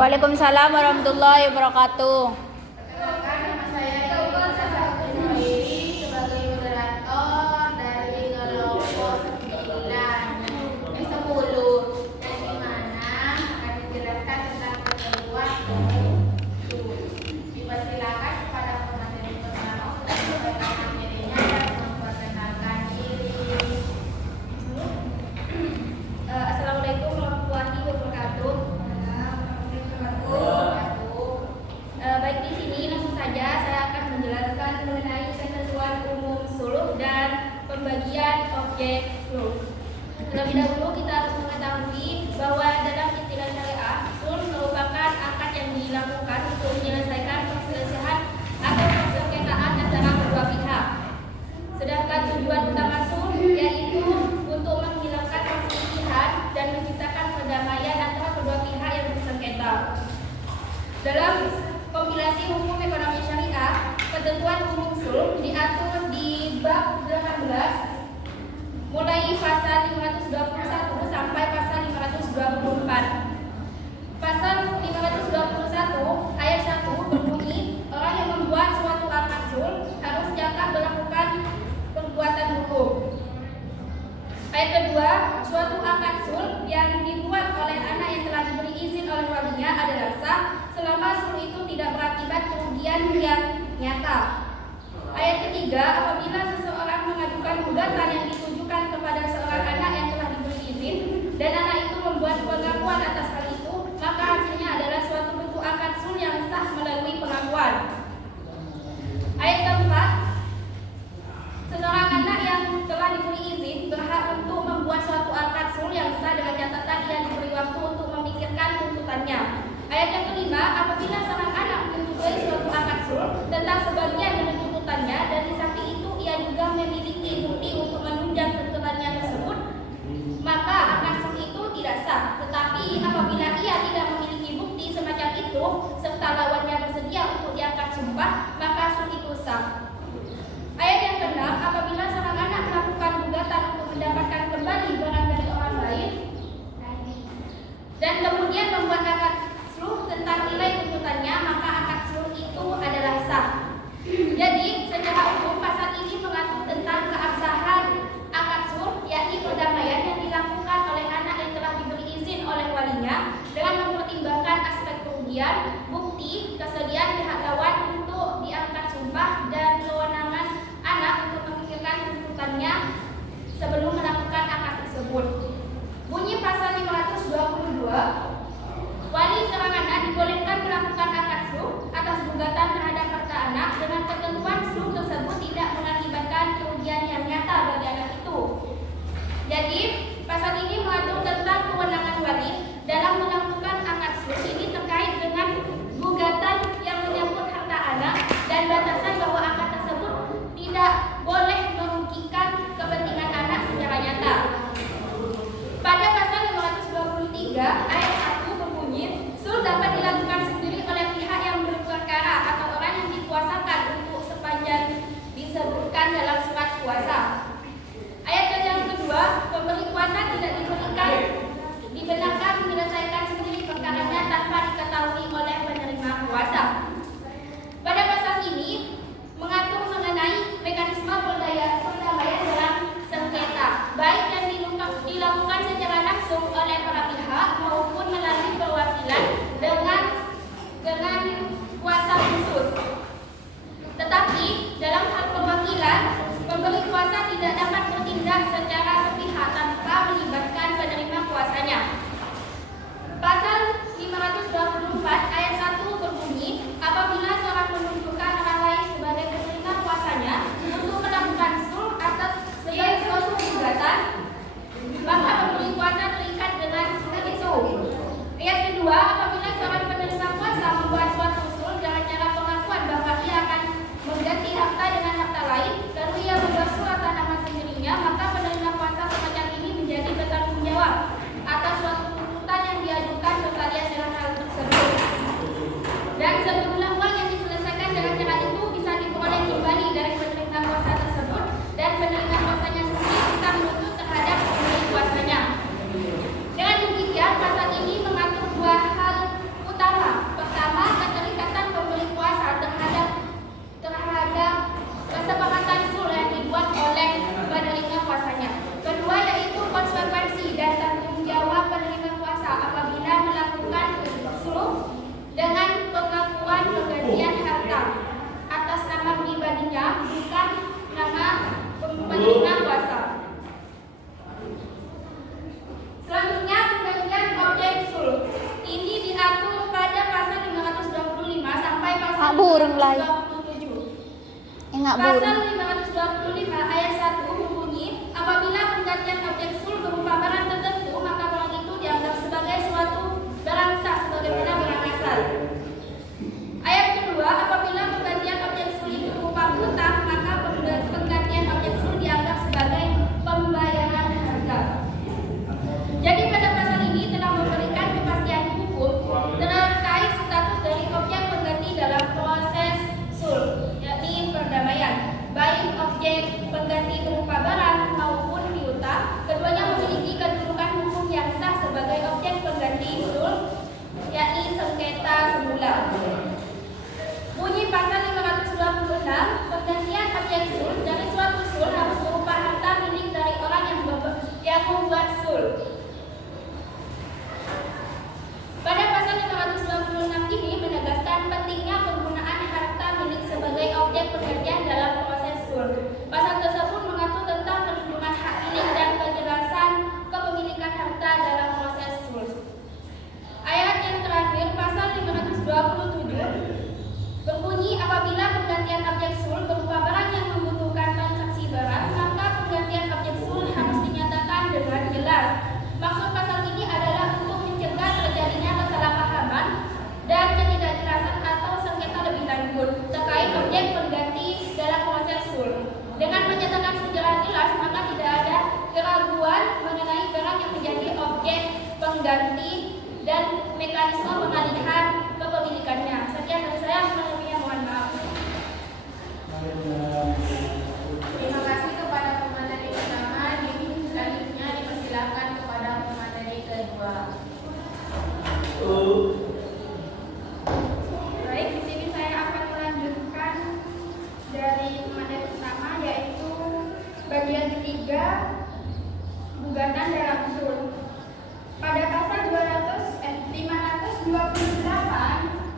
Waalaikumsalam warahmatullahi wabarakatuh. Perkenalkan, nama saya Dewi Sasaki sebagai moderator dari kelompok 9 10 yang dimana akan dijelaskan tentang ketentuan itu. Dipersilakan kepada pemateri pertama untuk menyampaikan materinya dan memperkenalkan diri. Assalamualaikum warahmatullahi wabarakatuh. Baik, di sini langsung saja saya akan menjelaskan mengenai ketentuan umum sulh dan pembagian objek sulh. Terlebih dahulu kita harus mengetahui bahwa dalam istilah syariah, sulh merupakan akad yang dilakukan untuk menyelesaikan perselisihan atau persengketaan antara kedua pihak. Sedangkan tujuan utama sulh yaitu untuk menghilangkan perselisihan dan menciptakan perdamaian antara kedua pihak yang bersengketa. Dalam kompilasi hukum ekonomi syariah, ketentuan umum sulh diatur di bab 18 mulai pasal 521 sampai pasal 524. Pasal 521 ayat 1 berbunyi, orang yang membuat suatu akad sulh harus jangka melakukan perbuatan hukum. Ayat kedua, suatu akad sulh yang dibuat oleh anak yang telah diberi izin oleh walinya adalah sah selama sulh itu tidak berakibat kerugian yang nyata. Ayat ketiga, apabila seseorang mengajukan gugatan yang ditujukan kepada seorang anak yang telah diberi izin dan anak itu membuat pengakuan atas hal itu, maka hasilnya adalah suatu bentuk akad sulh yang sah melalui pengakuan. Ayat keempat, seseorang anak yang telah diberi izin berhak untuk membuat suatu akad sulh yang sah dengan catatan ia diberi waktu untuk memikirkan tuntutannya. Ayat yang kelima, apabila seorang anak menyetujui suatu akad sulh tentang sebagian dari tuntutannya dan di samping itu ia juga memiliki bukti untuk menunjang orang lain. 27. Enggak Pasal burung. 525 ayat 1 berbunyi, apabila penggantian objek sul berupa barang tertentu, maka barang itu dianggap sebagai suatu barang sah sebagaimana barang asal. Ayat kedua, apabila penggantian objek sul itu berupa hutang, maka penggantian objek sul dianggap sebagai pembayaran harga. Jadi pada pasal ini telah memberikan kepastian hukum terkait status dari objek pengganti dalam proses sul, yakni perdamaian. Baik objek pengganti berupa barang maupun piutang, keduanya memiliki kedudukan hukum yang sah sebagai objek pengganti sul, yakni sengketa semula. Bunyi pasal 526, penggantian objek sul dari suatu sul harus berupa harta milik dari orang yang membuat sul. Pada pasal 526 ini menegaskan pentingnya penggunaan harta milik sebagai objek penggantian dalam proses sul. Pasal tersebut mengatur tentang perlindungan hak milik dan kejelasan kepemilikan harta dalam proses sul. Ayat yang terakhir, pasal 527 berbunyi, apabila penggantian objek sul berupa barang yang membutuhkan transaksi barang, maka penggantian objek sul harus dinyatakan dengan jelas. Maksud pasal ini adalah untuk mencegah terjadinya kesalahpahaman dan ketidakjelasan atau sengketa lebih lanjut terkait objek pengganti dalam proses sul. Dengan menyatakan secara jelas, maka tidak ada keraguan mengenai barang yang menjadi objek pengganti dan mekanisme pengalihan kepemilikannya. Sekian dari saya, sebelumnya mohon maaf. Terima kasih kepada pemateri pertama. Selanjutnya dipersilakan kepada pemateri kedua. Baik, di sini saya akan melanjutkan dari materi pertama, yaitu bagian ketiga, gugatan dalam sul. Pada pasal 528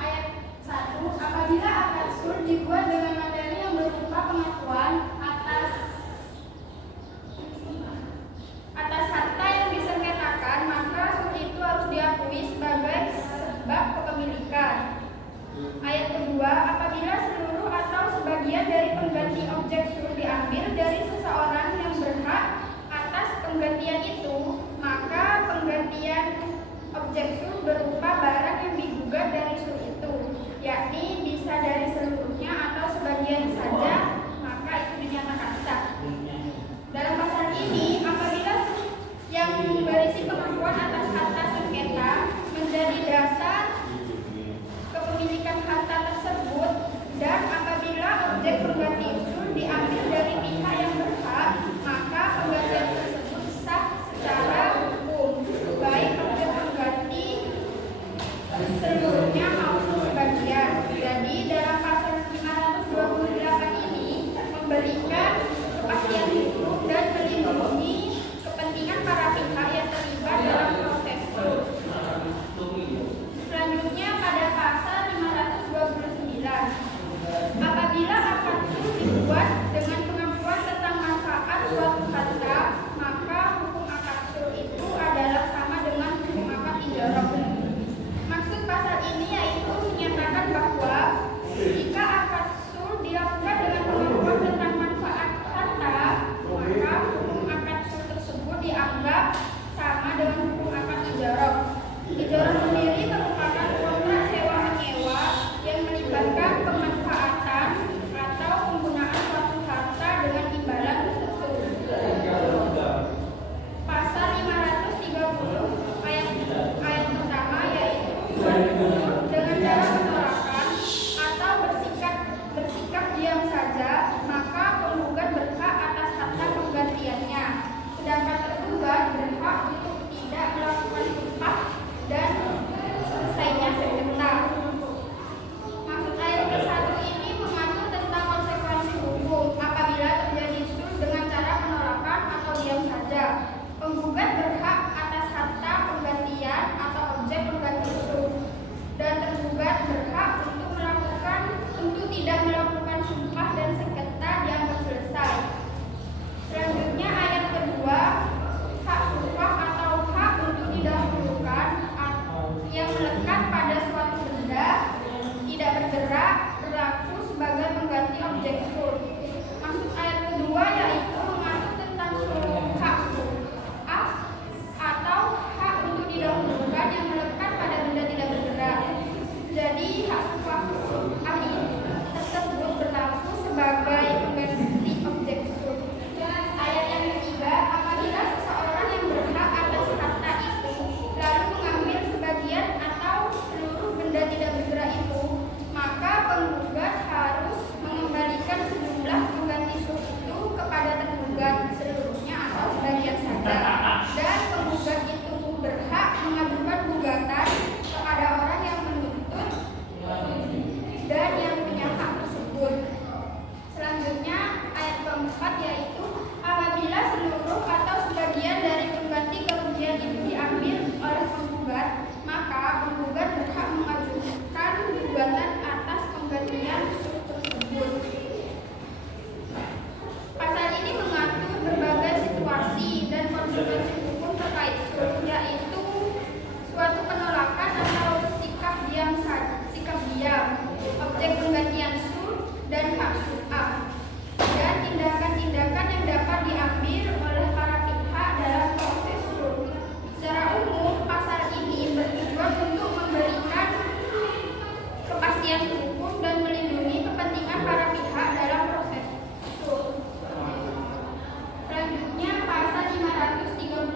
ayat 1, apabila akad sul dibuat dengan materi yang berupa pengakuan atas harta yang disengketakan, maka sul itu harus diakui sebagai sebab kepemilikan. Ayat kedua, apabila seluruh atau sebagian dari pengganti objek sul diambil dari seseorang yang berhak atas penggantian itu, maka penggantian objek sul berupa barang yang digugat dari sul itu, yakni bisa dari seluruhnya atau sebagian saja, maka itu dinyatakan sah. Dalam pasal ini, apabila yang berisi pengakuan atas harta sengketa menjadi dasar kepemilikan harta tersebut, dan apabila objek pengganti sul diambil dari pihak yang berhak, maka penggantian tersebut sah secara hukum, baik objek pengganti seluruhnya maupun sebagian. Jadi dalam pasal 528 ini memberikan kepastian hukum dan melindungi kepentingan para pihak yang terlibat dalam proses sul. Selanjutnya pada pasal 529, apabila akad sul dibuat dengan pengakuan tentang manfaat suatu harta, maka hukum akad sul itu adalah sama dengan hukum akad ijarah. Maksud pasal ini yaitu menyatakan bahwa jika akad sul dilakukan dengan pengakuan tentang manfaat harta, maka hukum akad sul tersebut dianggap sama dengan hukum akad ijarah. Ijarah sendiri merupakan kontrak sewa-menyewa yang melibatkan pemanfaatan atau penggunaan suatu harta dengan imbalan tertentu. Pasal 530 ayat pertama yaitu dengan cara penolakan atau bersikap diam saja, maka penggugat berhak atas harta penggantiannya, sedangkan tergugat berhak untuk tidak melakukan sumpah dan dan penggugat itu berhak mengajukan gugatan kepada orang yang menuntut dan yang punya hak tersebut. Selanjutnya ayat keempat yaitu apabila seluruh atau sebagian dari pengganti kerugian itu diambil oleh penggugat, maka penggugat berhak mengajukan gugatan atas penggantian tersebut. Pasal ini mengatur berbagai situasi dan konsekuensi hukum terkait suit, yaitu suatu penolakan atau sikap diam, objek penggantian suit dan hak suap, dan tindakan-tindakan yang dapat diambil oleh para pihak dalam proses suit. Secara umum, pasal ini bertujuan untuk memberikan kepastian hukum dan melindungi kepentingan para pihak dalam proses suit. Selanjutnya pasal 513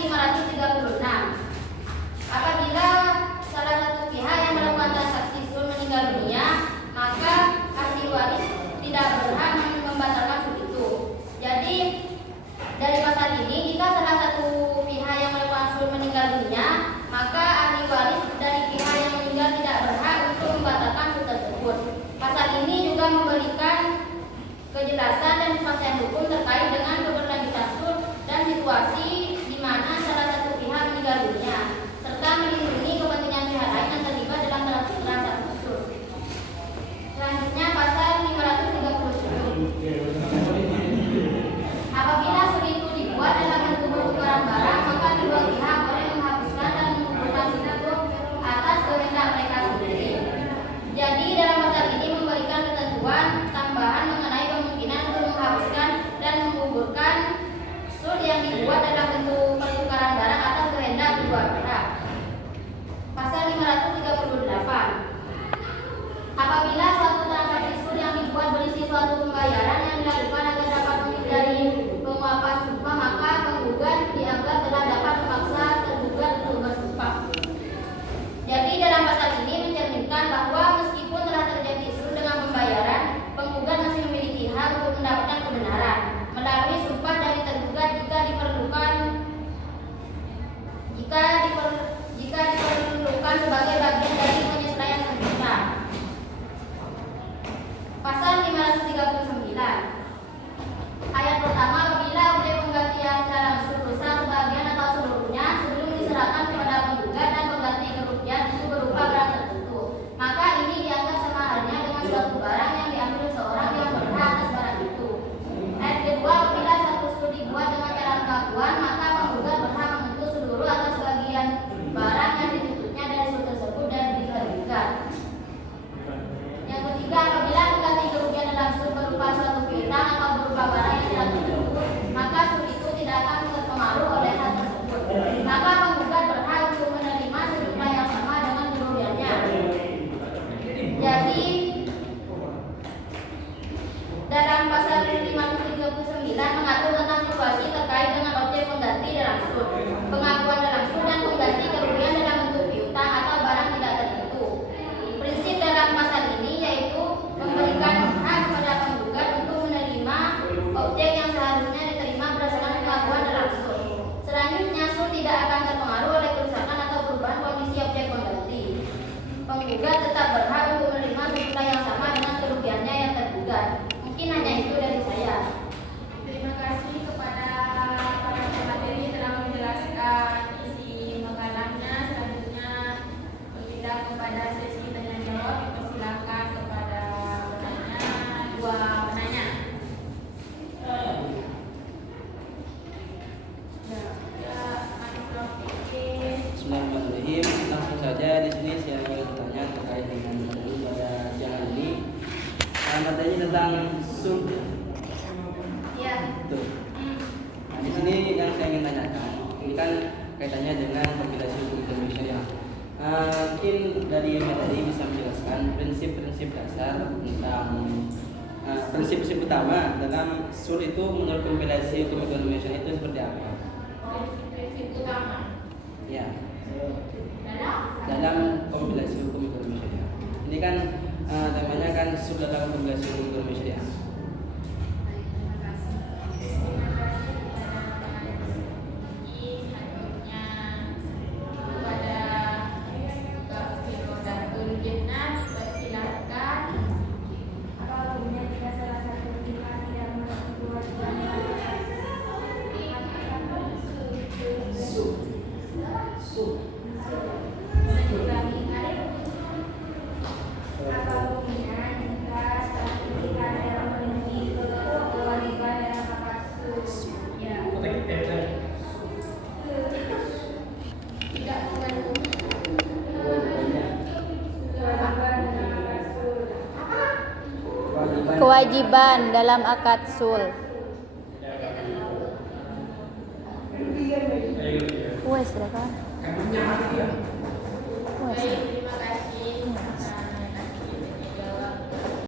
536. Apabila salah satu pihak yang melakukan transaksi sul meninggal dunia, maka ahli waris tidak berhak membatalkan sul itu. Jadi dari pasal ini, jika salah satu pihak yang melakukan sul meninggal dunia, maka ahli waris dari pihak yang meninggal tidak berhak untuk membatalkan sul tersebut. Pasal ini juga memberikan kejelasan dan kepastian hukum terkait dengan keberlanjutan sul dan situasi di mana salah satu pihak meninggal dunia, serta melindungi kepentingan pihak lain yang terlibat dalam transaksi sul. Selanjutnya pasal 537. Apabila sul itu dibuat dalam bentuk pertukaran barang, maka kedua pihak boleh menghapuskan dan mengumpulkan sul itu atas kehendak mereka sendiri. Jadi dalam pasal ini memberikan ketentuan tambahan mengenai kemungkinan untuk menghapuskan dan menggugurkan sul yang dibuat dalam bentuk pertukaran barang atas kehendak kedua pihak. Pasal 538. Apabila suatu transaksi sul yang dibuat berisi suatu pembayaran yang dilakukan agar dapat menghindari penguapan sumpah, maka penggugat dianggap telah dapat memaksa tergugat untuk bersumpah. Jadi dalam pasal ini mencerminkan bahwa meskipun telah terjadi sul dengan pembayaran, penggugat masih memiliki hak untuk mendapatkan kebenaran melalui sumpah dari tergugat jika diperlukan sebagai bagian dari penyesuaian sengketa. Pasal 539. Ayat pertama, apabila objek penggantian dalam sul rusak sebagian atau seluruhnya sebelum diserahkan kepada penggugat dan pengganti kerugian itu berupa barang tertentu, maka ini dianggap sama halnya dengan suatu barang yang diambil seorang yang berhak atas barang itu. Ayat kedua, apabila suatu sul dibuat dengan cara pengakuan, maka penggugat berhak menuntut seluruh atau sebagian barang yang dituntutnya dari sul tersebut dan ditergugat. Yang ketiga, apabila pengganti kerugian dalam sul berupa suatu piutang atau berupa barang yang tidak tertentu, maka sul itu tidak akan terpengaruh oleh hal tersebut. Maka penggugat berhak untuk menerima sejumlah yang sama dengan kerugiannya. Jadi dalam pasal 539 mengatur tentang situasi terkait dengan objek pengganti dalam sul, pengakuan dalam sul, dan pengganti kerugian dalam bentuk piutang atau barang tidak tertentu. Prinsip dalam pasal ini yaitu memberikan hak kepada penggugat untuk menerima objek yang seharusnya diterima berdasarkan pengakuan dalam sul. Selanjutnya, sul tidak akan terpengaruh oleh kerusakan atau perubahan kondisi objek pengganti. Penggugat tetap berhak untuk menerima sejumlah yang sama dengan kerugiannya yang tergugat. Mungkin hanya itu dari saya. Terima kasih kepada para pemateri telah menjelaskan isi makalahnya. Selanjutnya berpindah kepada sesi tanya jawab. Persilakan kepada dua penanya. Bismillahirrahmanirrahim. Langsung saja di sini saya ingin bertanya terkait dengan materi pada siang ini. Materi tentang sul. Ya. Betul. Nah, di sini yang saya ingin tanyakan, ini kan kaitannya dengan kompilasi hukum Indonesia ya. Mungkin dari materi bisa menjelaskan prinsip-prinsip dasar tentang prinsip-prinsip utama dalam sul itu menurut kompilasi hukum Indonesia itu seperti apa? Prinsip utama. Ya. Dalam kompilasi hukum Indonesia ya. Ini kan temanya kan sul dalam kompilasi hukum Indonesia ya. Kewajiban dalam akad sul. Wes, kan? Wes.